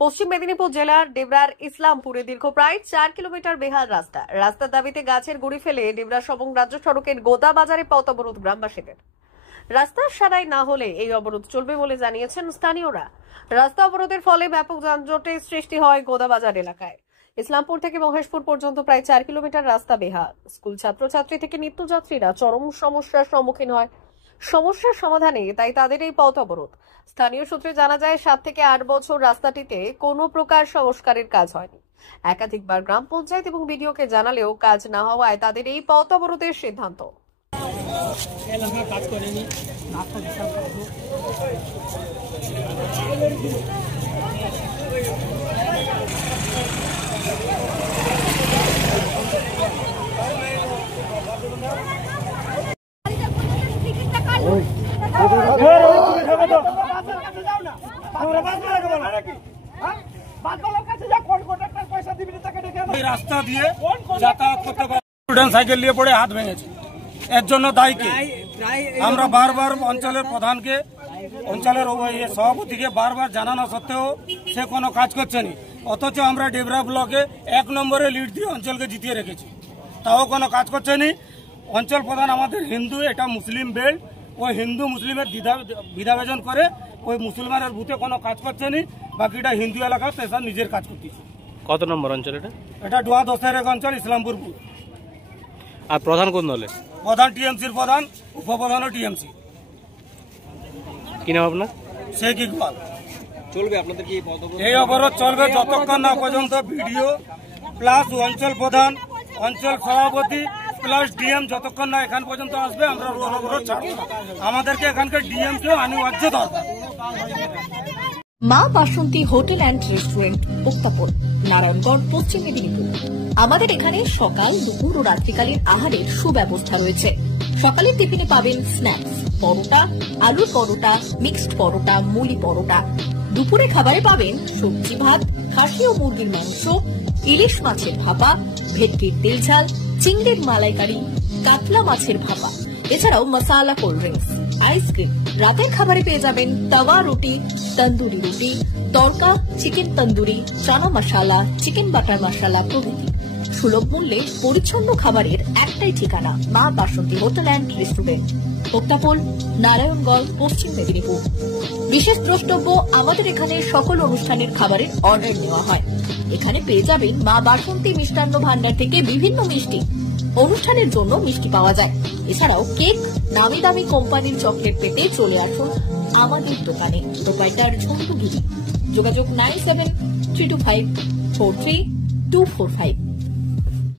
পশ্চিম মেদিনীপুর জেলার ডেবরার ইসলামপুরে দীর্ঘ প্রায় 4 কিলোমিটার বেহাল রাস্তার দাবিতে গাছের গুড়ি ফেলে ডেবরা সবং রাজ্য সড়কের গোদা বাজারে পথ অবরোধ গ্রামবাসীদের। রাস্তা সারাই না হলে এই অবরোধ চলবে বলে জানিয়েছেন স্থানীয়রা। রাস্তা অবরোধের ফলে ব্যাপক যানজটের সৃষ্টি হয় গোদা বাজার এলাকায়। ইসলামপুর থেকে মহেশপুর পর্যন্ত প্রায় 4 কিলোমিটার রাস্তা বেহাল। স্কুল ছাত্রছাত্রী থেকে নিত্যযাত্রীরা চরম সমস্যার সম্মুখীন হয়। সমস্যার সমাধানে তাই তাদের এই পথ অবরোধ। স্থানীয় সূত্রে জানা যায় 7 থেকে 8 বছর রাস্তাটিতে কোনো প্রকার সংস্কারের কাজ হয়নি। একাধিকবার গ্রাম পঞ্চায়েত এবং বিডিওকে জানালেও কাজ না হওয়ায় তাদের এই পথ অবরোধের সিদ্ধান্ত। রাস্তা দিয়ে যাতায়াত করতে পারে, স্টুডেন্ট সাইকেল নিয়ে পড়ে হাত ভেঙেছে। এর জন্য দায়ী কে? আমরা বারবার অঞ্চলের প্রধানকে, অঞ্চলের সভাপতিকে বারবার জানানো সত্ত্বেও সে কোনো কাজ করছে না। অথচ আমরা ডেবরা ব্লকে 1 নম্বরে লিড দিয়ে অঞ্চলকে জিতিয়ে রেখেছি, তাও কোনো কাজ করছে না। অঞ্চল প্রধান আমাদের হিন্দু, এটা মুসলিম বেল্ট, ওই হিন্দু মুসলিমের বিধাবেজন করে ওই মুসলমানের বুথে কোনো কাজ করছে না। বাকিটা হিন্দু এলাকা, পেশা নিজের কাজ করতেছে। কত নম্বর অঞ্চল এটা? এটা ডোয়া 10 অঞ্চল, ইসলামপুর বুথ। আর প্রধান কোন দলে? প্রধান টিএমসির প্রধান, উপপ্রধানও টিএমসি। কি নাম আপনার? শেখ ইকবাল। চলবে আপনাদের কি এই অবরোধ চলবে যতক্ষণ না পর্যন্ত ভিডিও প্লাস অঞ্চল প্রধান, অঞ্চল সভাপতি প্লাস ডিএম যতক্ষণ না এখান পর্যন্ত আসবে আমরা অবরোধ ছাড়ব না। আমাদেরকে এখানকার ডিএমকেও অনিবার্য দরকার। মা বাসন্তী হোটেল অ্যান্ড রেস্টুরেন্ট, উত্তাপন, নারায়ণগড়, পশ্চিম মেদিনীপুর। আমাদের এখানে সকাল, দুপুর ও রাত্রিকালীন আহারের সুব্যবস্থা রয়েছে। সকালের টিফিনে পাবেন স্ন্যাক্স, পরোটা, আলুর পরোটা, মিক্সড পরোটা, মুলি পরোটা। দুপুরে খাবারে পাবেন সবজি ভাত, খাসি ও মুরগির মাংস, ইলিশ মাছের ভাপা, ভেটকির তেল ঝাল, চিংড়ির মালাইকারি, কাতলা মাছের ভাপা, এছাড়াও মশালা কোল্ড ড্রিঙ্কস, আইসক্রিম। রাতের খাবারে পেয়ে যাবেন তাওয়া রুটি, তন্দুরি রুটি, তড়কা, চিকেন তন্দুরি, চানা মশালা, চিকেন বাটার মশালা প্রভৃতি। সুলভ মূল্যে পরিচ্ছন্ন খাবারের একটাই ঠিকানা, মা বাসন্তী হোটেল অ্যান্ড রেস্টুরেন্ট, উত্তাপন, নারায়ণগড়, পশ্চিম মেদিনীপুর। বিশেষ দ্রষ্টব্য, আমাদের এখানে সকল অনুষ্ঠানের খাবারের অর্ডার নেওয়া হয়। এখানে পেয়ে যাবেন মা বাসন্তী মিষ্টান্ন ভান্ডার থেকে বিভিন্ন মিষ্টি। অনুষ্ঠানের জন্য মিষ্টি পাওয়া যায়। এছাড়াও কেক, নামি দামি কোম্পানির চকলেট পেতে চলে আসুন আমাদের দোকানে। প্রোপাইটার ঝন্টু গিরি। যোগাযোগ 9732543245।